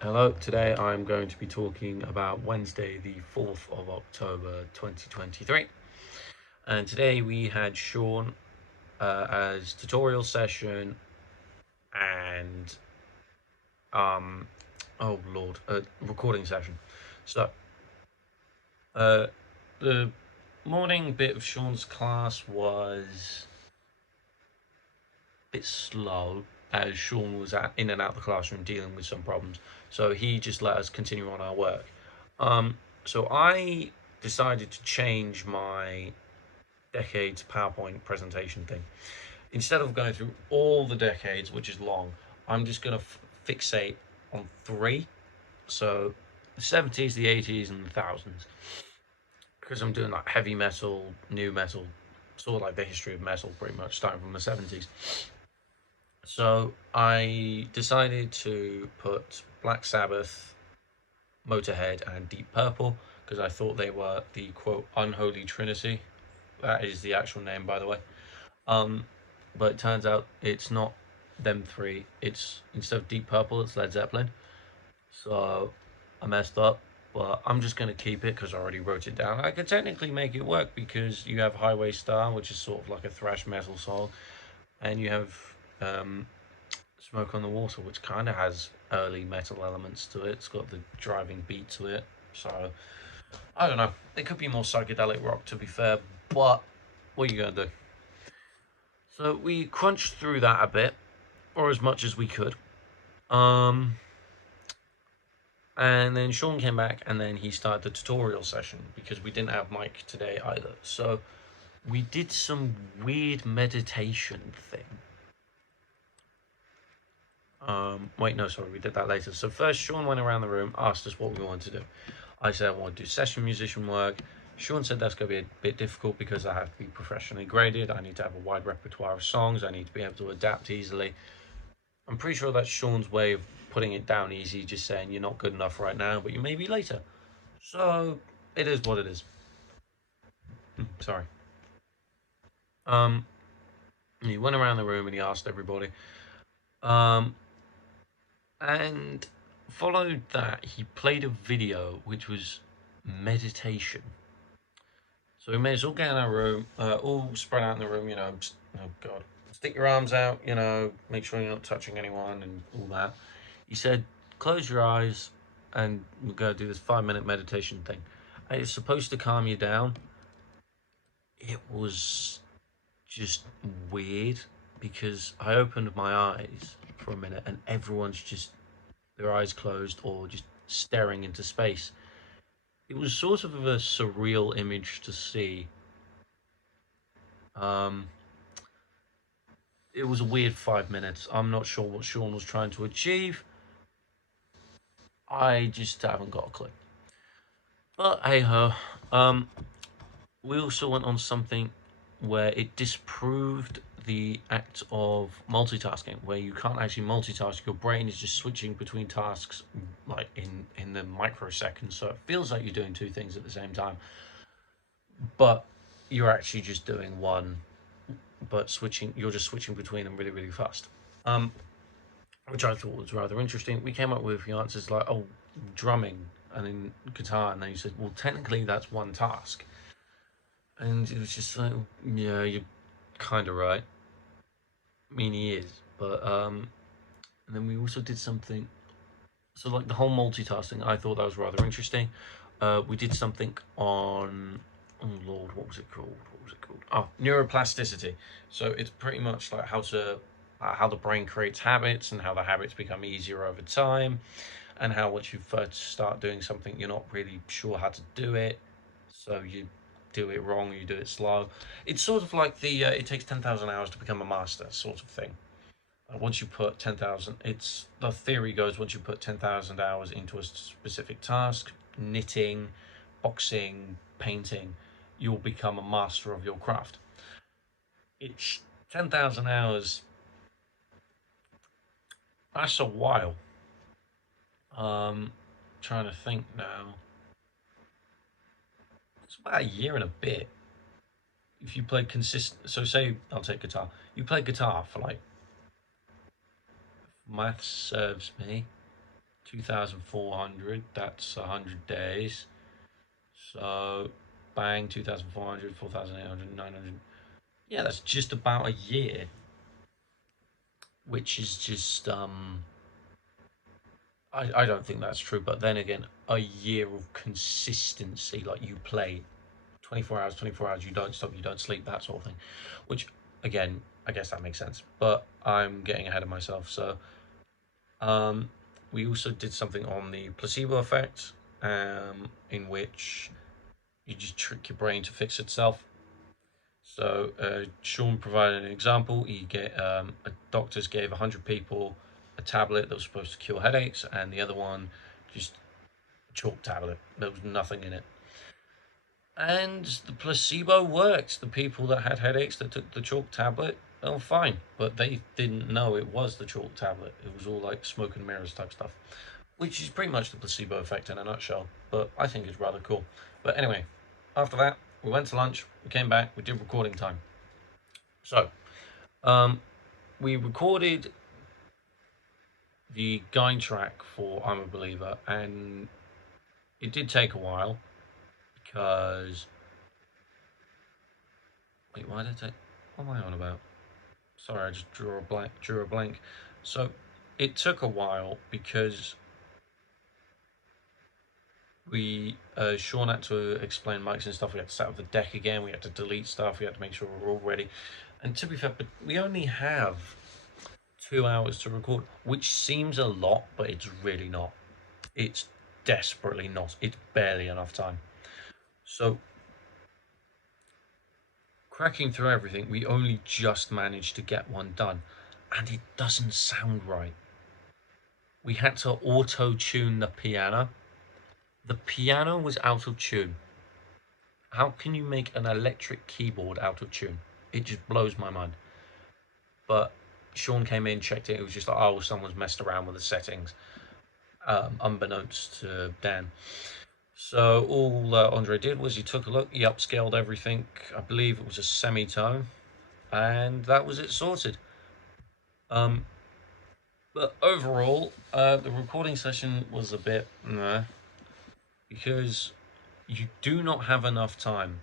Hello, today I'm going to be talking about Wednesday, the 4th of October 2023. And today we had Sean as tutorial session and, um, oh lord, recording session. So, uh, the morning bit of Sean's class was a bit slow as Sean was in and out of the classroom dealing with some problems. So he just let us continue on our work. So I decided to change my decades PowerPoint presentation thing. Instead of going through all the decades, which is long, I'm just going to fixate on three. So the 70s, the 80s, and the thousands. Because I'm doing like heavy metal, new metal, sort of like the history of metal, pretty much starting from the 70s. So I decided to put Black Sabbath, Motorhead, and Deep Purple because I thought they were the quote unholy trinity. That is the actual name, by the way. Um, but it turns out it's not them three. It's instead of Deep Purple, it's Led Zeppelin. So I messed up, but I'm just gonna keep it because I already wrote it down. I could technically make it work because you have Highway Star, which is sort of like a thrash metal song, and you have um, Smoke on the Water, which kind of has early metal elements to it. It's got the driving beat to it. So I don't know. It could be more psychedelic rock, to be fair, but what are you gonna do? So we crunched through that a bit, or as much as we could. Um, and then Sean came back, and then he started the tutorial session because we didn't have Mike today either. So we did some weird meditation thing. Wait, no, sorry, we did that later. So first, Sean went around the room, asked us what we wanted to do. I said I want to do session musician work. Sean said that's going to be a bit difficult because I have to be professionally graded. I need to have a wide repertoire of songs. I need to be able to adapt easily. I'm pretty sure that's Sean's way of putting it down easy, just saying you're not good enough right now, but you may be later. So it is what it is. Sorry. Um, he went around the room and he asked everybody. Um, and followed that, he played a video which was meditation. So we made us all get in our room, all spread out in the room, oh God, stick your arms out, make sure you're not touching anyone and all that. He said, close your eyes and we're going to do this 5 minute meditation thing. And it's supposed to calm you down. It was just weird because I opened my eyes for a minute and everyone's just their eyes closed or just staring into space. It was sort of a surreal image to see. Um, it was a weird 5 minutes. I'm not sure what Sean was trying to achieve. I just haven't got a clue. But hey ho. Um, we also went on something where it disproved the act of multitasking, where you can't actually multitask. Your brain is just switching between tasks like in the microseconds. So it feels like you're doing two things at the same time, but you're actually just doing one. But you're just switching between them really, really fast. Um, which I thought was rather interesting. We came up with the answers like, oh, drumming and then guitar, and then you said, well, technically that's one task. And it was just like, yeah, you're kind of right. I mean, he is, but and then we also did something. So like the whole multitasking, I thought that was rather interesting. We did something on, oh lord, what was it called? What was it called? Oh, neuroplasticity. So it's pretty much like how the brain creates habits and how the habits become easier over time, and how once you first start doing something, you're not really sure how to do it, so you do it wrong, you do it slow. It's sort of like the it takes 10,000 hours to become a master sort of thing. Once you put 10,000, it's the theory goes once you put 10,000 hours into a specific task, knitting, boxing, painting, you'll become a master of your craft. It's 10,000 hours, that's a while. Trying to think now. It's about a year and a bit. If you play consistent, so say I'll take guitar. You play guitar for like, math serves me, 2,400, that's 100 days. So, bang, 2,400, 4,800, 900. Yeah, that's just about a year, which is just, I don't think that's true, but then again, a year of consistency, like you play 24 hours, you don't stop, you don't sleep, that sort of thing, which, again, I guess that makes sense, but I'm getting ahead of myself. So, um, we also did something on the placebo effect, in which you just trick your brain to fix itself. So Sean provided an example. Doctors gave 100 people a tablet that was supposed to cure headaches, and the other one just a chalk tablet. There was nothing in it, and the placebo worked. The people that had headaches that took the chalk tablet, oh fine, but they didn't know it was the chalk tablet. It was all like smoke and mirrors type stuff, which is pretty much the placebo effect in a nutshell. But I think it's rather cool. But anyway, after that, we went to lunch. We came back. We did recording time. So Um, we recorded the guide track for I'm a Believer, and it did take a while because. Wait, why did it take. What am I on about? Sorry, I just drew a blank. So, it took a while because Sean had to explain mics and stuff. We had to set up the deck again. We had to delete stuff. We had to make sure we're all ready. And to be fair, but we only have 2 hours to record, which seems a lot, but it's really not. It's desperately not. It's barely enough time. So, cracking through everything, we only just managed to get one done. And it doesn't sound right. We had to auto-tune the piano. The piano was out of tune. How can you make an electric keyboard out of tune? It just blows my mind. But Sean came in, checked it. It was just like, oh, someone's messed around with the settings, unbeknownst to Dan. So all Andre did was he took a look, he upscaled everything. I believe it was a semitone, and that was it sorted. But overall, the recording session was a bit meh, because you do not have enough time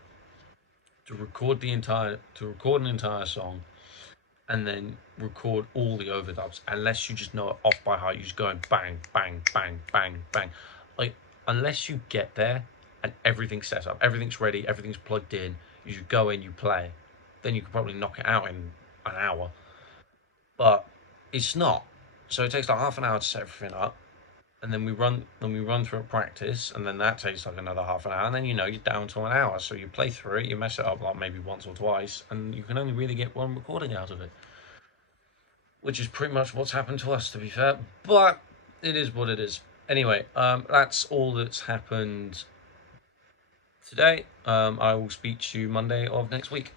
to record an entire song and then record all the overdubs unless you just know it off by heart. You just going bang, bang, bang, bang, bang. Like, unless you get there and everything's set up, everything's ready, everything's plugged in, you just go in, you play, then you could probably knock it out in an hour. But it's not. So it takes like half an hour to set everything up. And then we run through a practice, and then that takes like another half an hour, and then you're down to an hour. So you play through it, you mess it up like maybe once or twice, and you can only really get one recording out of it, which is pretty much what's happened to us, to be fair. But it is what it is. Anyway, that's all that's happened today. I will speak to you Monday of next week.